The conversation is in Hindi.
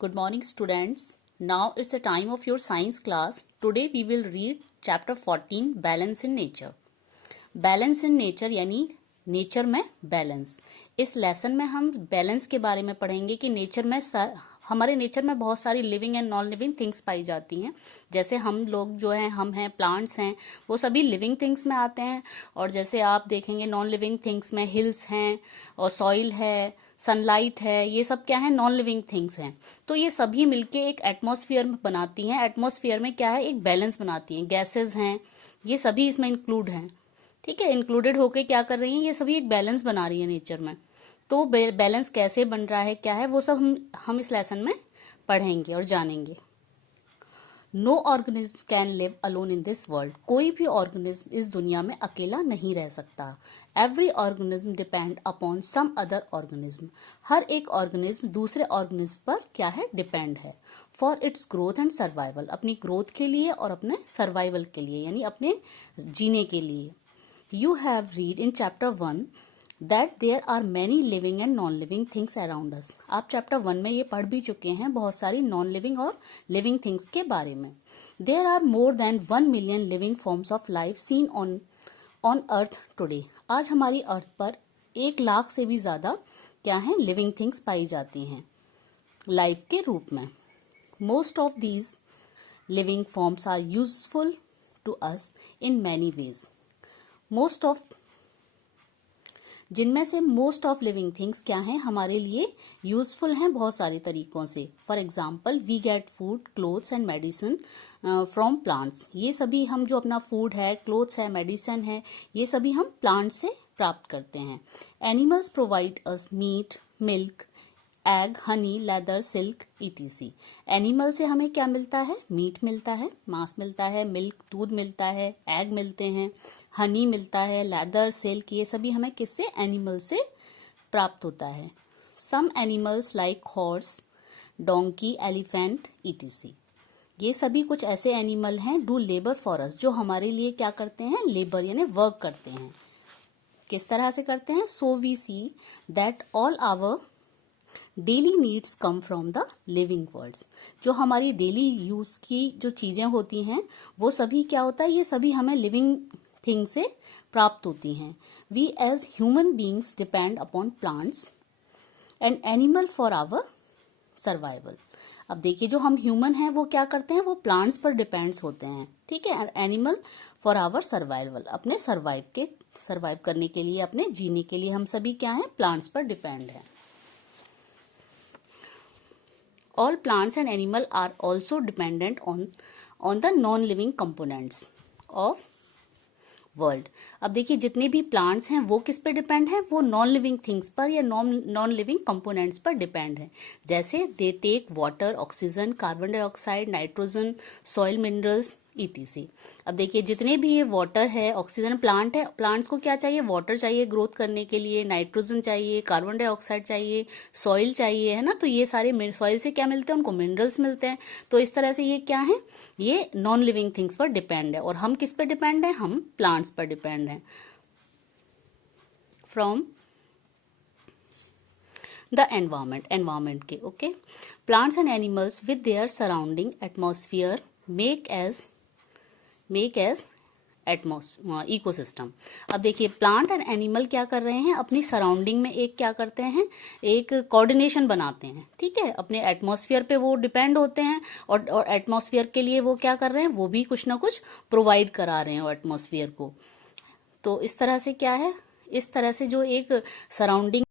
Good morning, students. Now it's the time of your science class. Today we will read chapter 14, Balance in Nature. Balance in nature यानी नेचर में बैलेंस. इस लेसन में हम बैलेंस के बारे में पढ़ेंगे कि नेचर में हमारे नेचर में बहुत सारी living and non living things पाई जाती हैं. जैसे हम लोग जो हैं, हम हैं, प्लांट्स हैं, वो सभी लिविंग थिंग्स में आते हैं. और जैसे आप देखेंगे नॉन लिविंग थिंग्स में हिल्स हैं और सॉइल है, सनलाइट है, ये सब क्या है, नॉन लिविंग थिंग्स हैं. तो ये सभी मिलके एक एटमॉस्फेयर बनाती हैं. एटमॉस्फेयर में क्या है, एक बैलेंस बनाती हैं. गैसेज हैं, ये सभी इसमें इंक्लूड हैं. ठीक है, इंक्लूडेड होके क्या कर रही हैं, ये सभी एक बैलेंस बना रही है नेचर में. तो बैलेंस कैसे बन रहा है, क्या है, वो सब हम इस लेसन में पढ़ेंगे और जानेंगे. No organism can live alone in this world. कोई भी ऑर्गेनिज्म इस दुनिया में अकेला नहीं रह सकता. Every organism depend upon some other organism. हर एक ऑर्गेनिज्म दूसरे ऑर्गेनिज्म पर क्या है, डिपेंड है. For its growth and survival. अपनी ग्रोथ के लिए और अपने सर्वाइवल के लिए, यानी अपने जीने के लिए. You have read in chapter 1 that there are many living and non-living things around us. आप chapter 1 में ये पढ़ भी चुके हैं बहुत सारी non-living और living things के बारे में. There are more than 1 million living forms of life seen on earth today. आज हमारी अर्थ पर 1 लाख से भी ज़्यादा क्या हैं, living things पाई जाती हैं लाइफ के रूप में. Most of these living forms are useful to us in many ways. जिनमें से मोस्ट ऑफ लिविंग थिंग्स क्या हैं, हमारे लिए यूजफुल हैं बहुत सारे तरीकों से. For example, we get food, clothes and medicine from plants. ये सभी हम जो अपना फूड है, क्लोथ्स है, मेडिसिन है, ये सभी हम प्लांट से प्राप्त करते हैं. Animals provide us meat, milk, egg, honey, leather, silk, etc. Animal से हमें क्या मिलता है, मीट मिलता है, मांस मिलता है, मिल्क, दूध मिलता है, एग मिलते हैं, हनी मिलता है, लेदर, सिल्क, ये सभी हमें किससे, एनिमल से प्राप्त होता है. Some animals like horse, donkey, elephant, etc. ये सभी कुछ ऐसे एनिमल हैं डू लेबर फॉर अस, जो हमारे लिए क्या करते हैं, लेबर यानी वर्क करते हैं. किस तरह से करते हैं, so we see that all our daily needs come from the living worlds. जो हमारी डेली यूज की जो चीजें होती हैं, वो सभी क्या होता है, ये सभी हमें लिविंग थिंग से प्राप्त होती हैं. We as human beings depend upon plants and animal for our survival. अब देखिए, जो हम ह्यूमन हैं वो क्या करते हैं, वो प्लांट्स पर डिपेंड्स होते हैं. ठीक है, एनिमल फॉर आवर सर्वाइवल, अपने सर्वाइव करने के लिए, अपने जीने के लिए हम सभी क्या हैं, प्लांट्स पर डिपेंड हैं. All plants and animals are also dependent on the non-living components of world. अब देखिए, जितने भी प्लांट्स हैं वो किस पे डिपेंड हैं, वो नॉन लिविंग थिंग्स पर या नॉन लिविंग कंपोनेंट्स पर डिपेंड है. जैसे they take water, oxygen, carbon dioxide, nitrogen, soil minerals, etc. अब देखिए, जितने भी ये वाटर है, ऑक्सीजन, प्लांट है, प्लांट्स को क्या चाहिए, वाटर चाहिए ग्रोथ करने के लिए, नाइट्रोजन चाहिए, कार्बन डाइऑक्साइड चाहिए, सॉइल चाहिए, है ना. तो ये सारे सॉइल से क्या मिलते हैं, उनको मिनरल्स मिलते हैं. तो इस तरह से ये क्या है, ये नॉन लिविंग थिंग्स पर डिपेंड है. और हम किस पर डिपेंड है, हम प्लांट्स पर डिपेंड हैं. फ्रॉम द एनवायरमेंट के. Okay, plants and animals with their surrounding atmosphere make as ecosystem. अब देखिए, प्लांट एंड एनिमल क्या कर रहे हैं, अपनी सराउंडिंग में एक क्या करते हैं, एक कोऑर्डिनेशन बनाते हैं. ठीक है, अपने एटमॉस्फेयर पे वो डिपेंड होते हैं और एटमॉस्फेयर के लिए वो क्या कर रहे हैं, वो भी कुछ ना कुछ प्रोवाइड करा रहे हैं एटमॉस्फेयर को. तो इस तरह से क्या है, इस तरह से जो एक सराउंडिंग